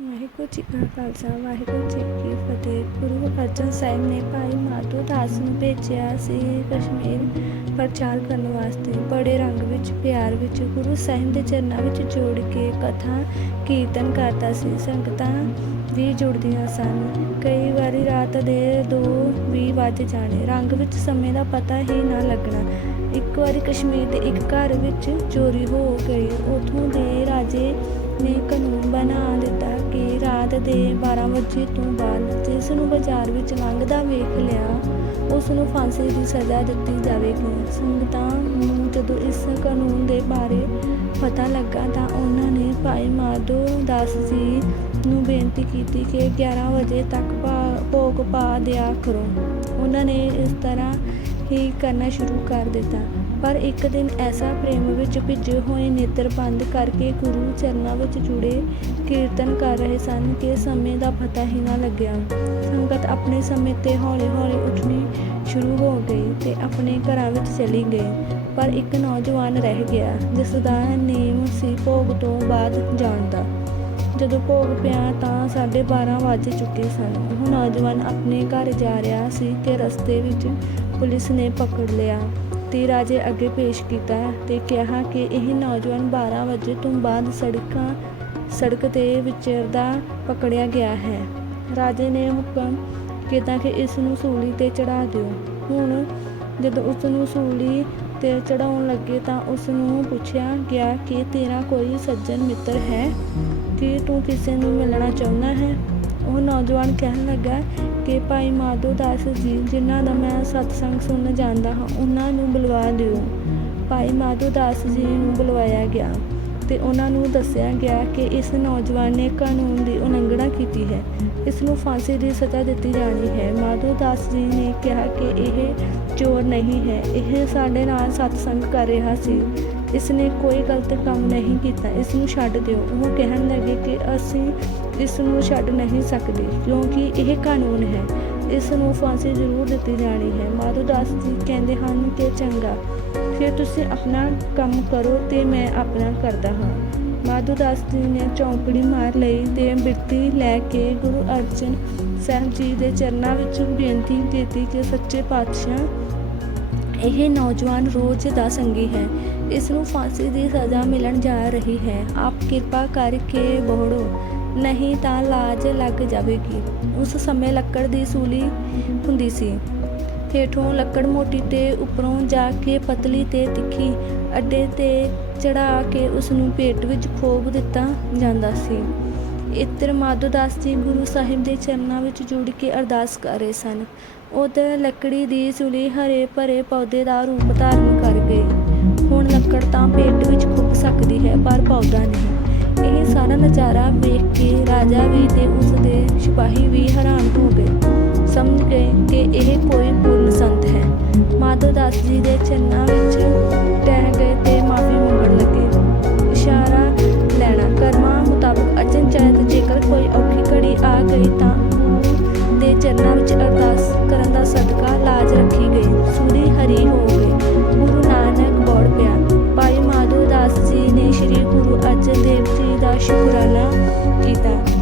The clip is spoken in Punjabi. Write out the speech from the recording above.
ਵਾਹਿਗੁਰੂ ਜੀ ਕਾ ਖਾਲਸਾ, ਵਾਹਿਗੁਰੂ ਜੀ ਕੀ ਫਤਿਹ। ਗੁਰੂ ਅਰਜਨ ਸਾਹਿਬ ਨੇ ਭਾਈ ਮਾਧੋ ਦਾਸ ਨੂੰ ਭੇਜਿਆ ਸੀ ਕਸ਼ਮੀਰ ਪ੍ਰਚਾਰ ਕਰਨ ਵਾਸਤੇ। ਬੜੇ ਰੰਗ ਵਿੱਚ, ਪਿਆਰ ਵਿੱਚ, ਗੁਰੂ ਸਾਹਿਬ ਦੇ ਚਰਨਾਂ ਵਿੱਚ ਜੋੜ ਕੇ ਕਥਾ, ਕੀਰਤਨ ਕਰਦਾ ਸੀ। ਸੰਗਤਾਂ ਵੀ ਜੁੜਦੀਆਂ ਸਨ। ਕਈ ਵਾਰੀ ਰਾਤ ਦੇ 2 ਵੀ ਵੱਜ ਜਾਣੇ। ਰੰਗ ਵਿੱਚ ਸਮੇਂ ਦਾ ਪਤਾ ਹੀ ਨਾ ਲੱਗਣਾ। ਇੱਕ ਵਾਰੀ ਕਸ਼ਮੀਰ ਦੇ ਇੱਕ ਘਰ ਵਿੱਚ ਚੋਰੀ ਹੋ ਗਈ। ਉਥੋਂ ਦੇ ਰਾਜੇ ਨੇ ਕਾਨੂੰਨ ਬਣਾ ਰਾਤ ਦੇ 12 ਵਜੇ ਤੋਂ ਬਾਅਦ ਜਿਸ ਨੂੰ ਬਾਜ਼ਾਰ ਵਿੱਚ ਲੰਘਦਾ ਵੇਖ ਲਿਆ, ਉਸ ਨੂੰ ਫਾਂਸੀ ਦੀ ਸਜ਼ਾ ਦਿੱਤੀ ਜਾਵੇਗੀ। ਸੰਗਤਾਂ ਨੂੰ ਜਦੋਂ ਇਸ ਕਾਨੂੰਨ ਦੇ ਬਾਰੇ ਪਤਾ ਲੱਗਾ ਤਾਂ ਉਹਨਾਂ ਨੇ ਭਾਈ ਮਾਧੋ ਦਾਸ ਜੀ ਨੂੰ ਬੇਨਤੀ ਕੀਤੀ ਕਿ 11 ਵਜੇ ਤੱਕ ਭਾ- ਭੋਗ ਪਾ ਦਿਆ ਕਰੋ। ਉਹਨਾਂ ਨੇ ਇਸ ਤਰ੍ਹਾਂ ਹੀ ਕਰਨਾ ਸ਼ੁਰੂ ਕਰ ਦਿੱਤਾ। ਪਰ ਇੱਕ ਦਿਨ ਐਸਾ ਪ੍ਰੇਮ ਵਿੱਚ ਭਿੱਜੇ ਹੋਏ ਨੇਤਰ ਬੰਦ ਕਰਕੇ ਗੁਰੂ ਚਰਨਾਂ ਵਿੱਚ ਜੁੜੇ ਕੀਰਤਨ ਕਰ ਰਹੇ ਸਨ ਕਿ ਸਮੇਂ ਦਾ ਪਤਾ ਹੀ ਨਾ ਲੱਗਿਆ। ਸੰਗਤ ਆਪਣੇ ਸਮੇਂ ਤੇ ਹੌਲੀ-ਹੌਲੀ ਉੱਠਣੀ ਸ਼ੁਰੂ ਹੋ ਗਈ ਤੇ ਆਪਣੇ ਘਰਾਂ ਵਿੱਚ ਚਲੀ ਗਈ। ਪਰ ਇੱਕ ਨੌਜਵਾਨ ਰਹਿ ਗਿਆ ਜਿਸ ਦਾ ਨੇਮ ਸੀ ਭੋਗ ਤੋਂ ਬਾਅਦ ਜਾਣਦਾ। ਜਦੋਂ ਭੋਗ ਪਿਆ ਤਾਂ 12:30 ਵੱਜ ਚੁੱਕੇ ਸਨ। ਉਹ ਨੌਜਵਾਨ ਆਪਣੇ ਘਰ ਜਾ ਰਿਹਾ ਸੀ ਕਿ ਰਸਤੇ ਵਿੱਚ ਪੁਲਿਸ ਨੇ ਪਕੜ ਲਿਆ ਤੇ ਰਾਜੇ ਅੱਗੇ ਪੇਸ਼ ਕੀਤਾ ਤੇ ਕਿਹਾ ਕਿ ਇਹ ਨੌਜਵਾਨ 12 ਵਜੇ ਤੋਂ ਬਾਅਦ ਸੜਕਾਂ, ਸੜਕ ਤੇ ਵਿਚਰਦਾ ਪਕੜਿਆ ਗਿਆ ਹੈ। ਰਾਜੇ ਨੇ ਹੁਕਮ ਕੀਤਾ ਕਿ ਇਸ ਨੂੰ ਸੂਲੀ ਤੇ ਚੜਾ ਦਿਓ। ਹੁਣ ਜਦੋਂ ਉਸ ਨੂੰ ਸੂਲੀ ਤੇ ਚੜਾਉਣ ਲੱਗੇ ਤਾਂ ਉਸ ਨੂੰ ਪੁੱਛਿਆ ਗਿਆ ਕਿ ਤੇਰਾ ਕੋਈ ਸੱਜਣ ਮਿੱਤਰ ਹੈ? ਕਿ ਤੂੰ ਕਿਸੇ ਨੂੰ ਮਿਲਣਾ ਚਾਹੁੰਦਾ ਹੈ? ਉਹ ਨੌਜਵਾਨ ਕਹਿਣ ਲੱਗਾ ਕਿ ਭਾਈ ਮਾਧੋ ਦਾਸ ਜੀ, ਜਿਨ੍ਹਾਂ ਦਾ ਮੈਂ ਸਤਸੰਗ ਸੁਣਨ ਜਾਂਦਾ ਹਾਂ, ਉਹਨਾਂ ਨੂੰ ਬੁਲਵਾ ਦਿਓ। ਭਾਈ ਮਾਧੋ ਦਾਸ ਜੀ ਨੂੰ ਬੁਲਵਾਇਆ ਗਿਆ ਤੇ ਉਹਨਾਂ ਨੂੰ ਦੱਸਿਆ ਗਿਆ ਕਿ ਇਸ ਨੌਜਵਾਨ ਨੇ ਕਾਨੂੰਨ ਦੀ ਉਲੰਘਣਾ ਕੀਤੀ ਹੈ। ਇਸ ਨੂੰ ਫਾਂਸੀ ਦੀ ਸਜ਼ਾ ਦਿੱਤੀ ਜਾਣੀ ਹੈ। ਮਾਧੋ ਦਾਸ ਜੀ ਨੇ ਕਿਹਾ ਕਿ ਇਹ ਚੋਰ ਨਹੀਂ ਹੈ। ਇਹ ਸਾਡੇ ਨਾਲ ਸਤਸੰਗ ਕਰ ਰਿਹਾ ਸੀ। ਇਸ ਨੇ ਕੋਈ ਗਲਤ ਕੰਮ ਨਹੀਂ ਕੀਤਾ ਇਸ ਨੂੰ ਛੱਡ ਦਿਓ। ਉਹ ਕਹਿਣ ਲੱਗੇ ਕਿ ਅਸੀਂ ਇਸ ਨੂੰ ਛੱਡ ਨਹੀਂ ਸਕਦੇ, ਕਿਉਂਕਿ ਇਹ ਕਾਨੂੰਨ ਹੈ। ਇਸ ਨੂੰ ਫਾਂਸੀ ਜ਼ਰੂਰ ਦਿੱਤੀ ਜਾਣੀ ਹੈ। ਮਾਧੋ ਦਾਸ ਜੀ ਕਹਿੰਦੇ ਹਨ ਕਿ ਚੰਗਾ, ਫਿਰ ਤੁਸੀਂ ਆਪਣਾ ਕੰਮ ਕਰੋ ਤੇ ਮੈਂ ਆਪਣਾ ਕਰਦਾ ਹਾਂ। ਮਾਧੋ ਦਾਸ ਜੀ ਨੇ ਚੌਂਕੜੀ ਮਾਰ ਲਈ ਤੇ ਬਿਰਤੀ ਲੈ ਕੇ ਗੁਰੂ ਅਰਜਨ ਸਾਹਿਬ ਜੀ ਦੇ ਚਰਨਾਂ ਵਿੱਚ ਬੇਨਤੀ ਕੀਤੀ ਕਿ ਸੱਚੇ ਪਾਤਸ਼ਾਹ ਇਹ ਨੌਜਵਾਨ ਰੋਜ਼ ਦਾ ਸੰਗੀ ਹੈ। ਇਸ ਨੂੰ ਫਾਂਸੀ ਦੀ ਸਜ਼ਾ ਮਿਲਣ ਜਾ ਰਹੀ ਹੈ। ਆਪ ਕਿਰਪਾ ਕਰਕੇ ਬੋੜੋ ਨਹੀਂ ਤਾਂ ਲਾਜ ਲੱਗ ਜਾਵੇਗੀ। ਉਸ ਸਮੇਂ ਲੱਕੜ ਦੀ ਸੂਲੀ ਹੁੰਦੀ ਸੀ। ਹੇਠੋਂ ਲੱਕੜ ਮੋਟੀ ਤੇ ਉੱਪਰੋਂ ਜਾ ਕੇ ਪਤਲੀ ਤੇ ਤਿੱਖੀ ਅੱਡੇ ਤੇ ਚੜਾ ਕੇ ਉਸ ਨੂੰ ਪੇਟ ਵਿੱਚ ਖੋਬ ਦਿੱਤਾ ਜਾਂਦਾ ਸੀ। ਇਤਰ ਮਾਧੋ ਦਾਸ ਜੀ ਗੁਰੂ ਸਾਹਿਬ ਦੇ ਚਰਨਾਂ ਵਿੱਚ ਜੁੜ ਕੇ ਅਰਦਾਸ ਕਰ ਰਹੇ ਸਨ। ਉਧਰ ਲੱਕੜੀ ਦੀ ਸੂਲੀ ਹਰੇ ਭਰੇ ਪੌਦੇ ਦਾ ਰੂਪ ਧਾਰਨ ਕਰ ਗਈ। ਹੁਣ ਲੱਕੜ ਤਾਂ ਪੇਟ ਵਿੱਚ ਖੁੱਭ ਸਕਦੀ ਹੈ, ਪਰ ਪੌਦਾ ਨਹੀਂ। ਇਹ ਸਾਰਾ ਨਜ਼ਾਰਾ ਵੇਖ ਕੇ ਰਾਜਾ ਵੀ ਤੇ ਉਸ ਦੇ ਸਿਪਾਹੀ ਵੀ ਹੈਰਾਨ ਹੋ ਗਏ। ਸਮਝ ਗਏ ਕਿ ਇਹ ਕੋਈ ਪੂਰਨ ਸੰਤ ਹੈ। ਮਾਧੋ ਦਾਸ ਜੀ ਦੇ ਚੰਨਾ ਭਾਈ ਮਾਧੋ ਦਾਸ